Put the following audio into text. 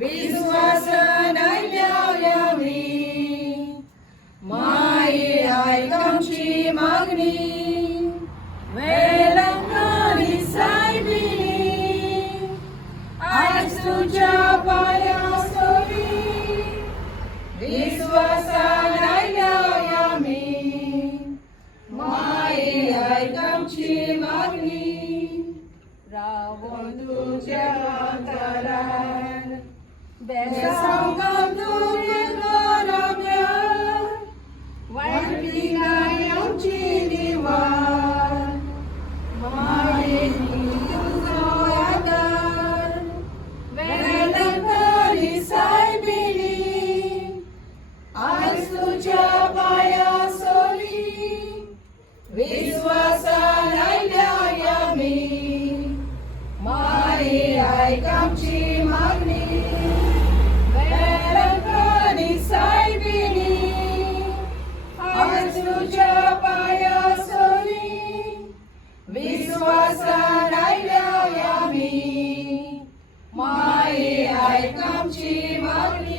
विश्वासान आयल्या मी माये आयकामची मागणी वेलंकानी सायबिणी आज तुझ्या पायासोरी विश्वासान आयल्या मी माये आयकामची मागणी रावण तुझ्या अंतरान बेसांगम तुझे गरम्या वाटली नाही आमची निवार माये तुझो आदर वेलंकानी सायबिणी आज तुझ्या पायासोरी विश्वासान आयल्या मी माये आयकामची मागणी वेलंकानी सायबिणी आज तुझ्या पायासोरी विश्वासान आयल्या मी माये आयकामची मागणी